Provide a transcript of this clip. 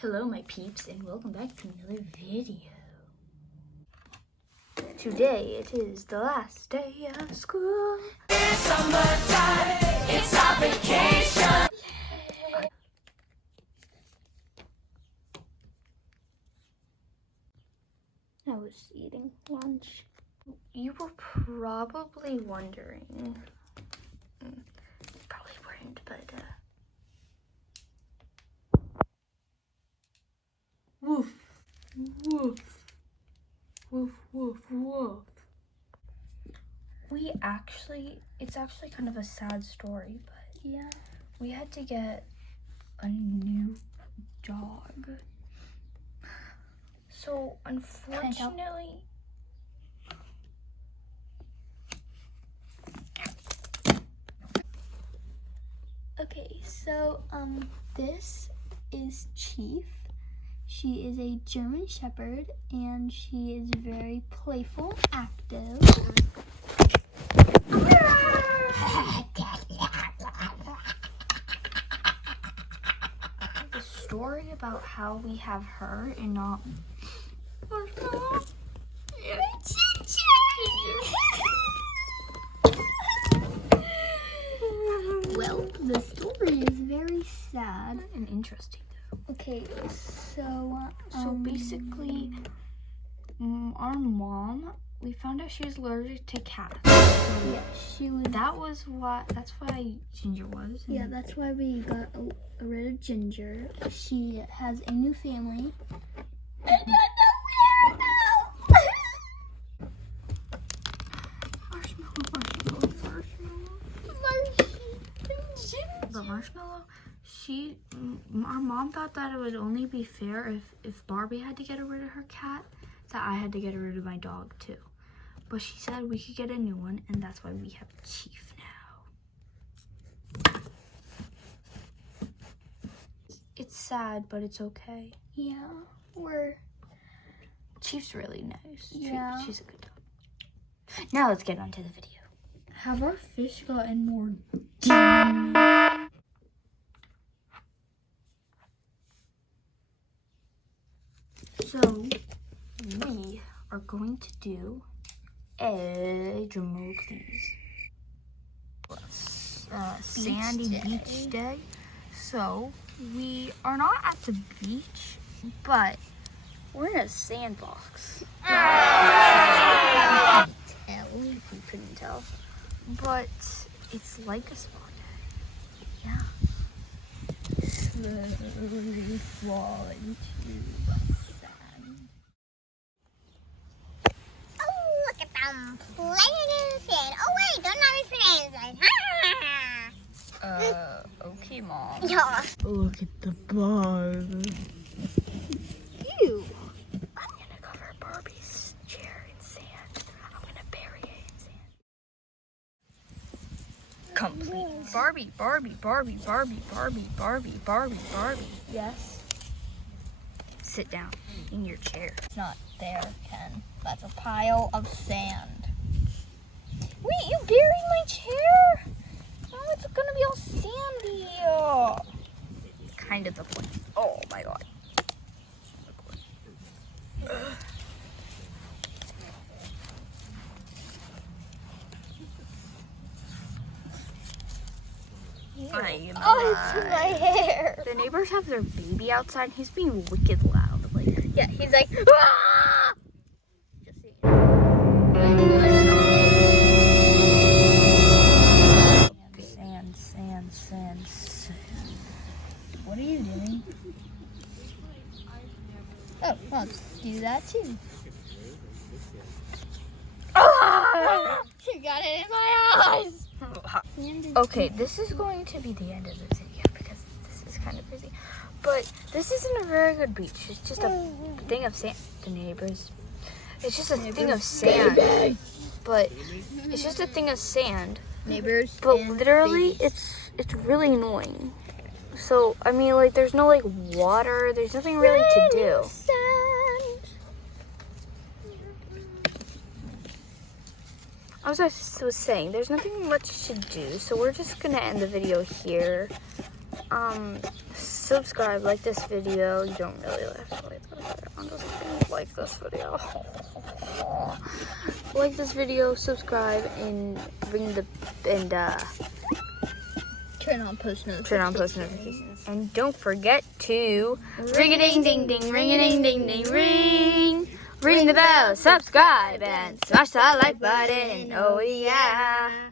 Hello my peeps and welcome back to another video. Today it is the last day of school. It's summertime, it's our vacation. I was eating lunch. You were probably wondering, probably weren't, but woof, woof, woof, woof, woof. It's actually kind of a sad story, but yeah, we had to get a new dog. So unfortunately, okay, so this is Chief. She is a German Shepherd and she is very playful, active. the story about how we have her and not Marshmallow. Well, the story is very sad and interesting. Okay, so Basically, our mom, we found out she was allergic to cats. yeah, she was. That's why Ginger was. Yeah, that's why we got rid of Ginger. She has a new family. But Marshmallow, our mom thought that it would only be fair if Barbie had to get rid of her cat, that I had to get rid of my dog too. But she said we could get a new one, and that's why we have Chief now. It's sad, but it's okay. Yeah, Chief's really nice. Yeah. She's a good dog. Now let's get on to the video. Have our fish gotten more So, we are going to do a drum roll, please. Sandy beach day. So, we are not at the beach, but we're in a sandbox. You couldn't tell. But it's like a spa day. Yeah. Slowly fall into the sand. Oh, look at them playing in the sand. Oh, wait, don't let me finish. Okay, Mom. Yeah. Look at the Barb. Ew. I'm gonna cover Barbie's chair in sand. I'm gonna bury it in sand. Complete. Barbie, Barbie, Barbie, Barbie, Barbie, Barbie, Barbie, Barbie. Yes. Sit down in your chair. It's not there, Ken. That's a pile of sand. Wait, you buried my chair? Oh, it's gonna be all sandy. Kind of the point. Oh my god. Oh, it's my hair. The neighbors have their baby outside. He's being wicked loud. Like, Yeah, he's like, ah! just so you know. Sand. What are you doing? Oh, well, let's do that too. You got it in my eyes. Okay, this is going to be the end of the video because this is kind of busy. But this isn't a very good beach. It's just a thing of sand. The neighbors. It's just a thing of sand. But it's just a thing of sand. Neighbors. But and literally, babies. it's really annoying. So I mean, like, there's no like water. There's nothing really to do. Sand. As I was saying, there's nothing much to do. So we're just gonna end the video here. subscribe, like this video. You don't really have to like this video. I'm just saying, like this video. Like this video, subscribe, and Turn on post notifications. turn on post notifications. And don't forget to ring a ding ding ding, ring a ding ding ding, ring. Ring the bell, subscribe, and smash that like button. Oh yeah.